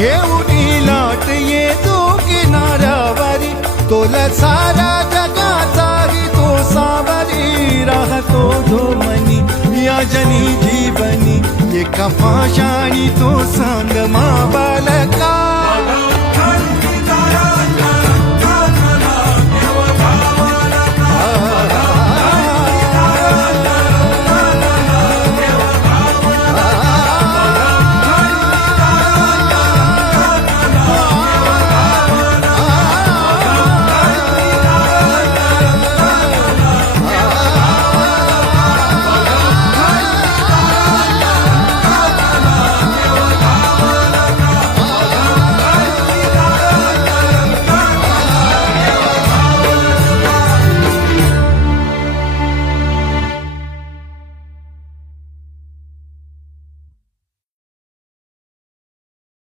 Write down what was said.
घेऊन लाट येतो किनाऱ्यावरी. तोला सारा जगाचाही तो सावरी राहतो धोमनी. या जनी जीवनी एका पाशाणी तो सांग माबा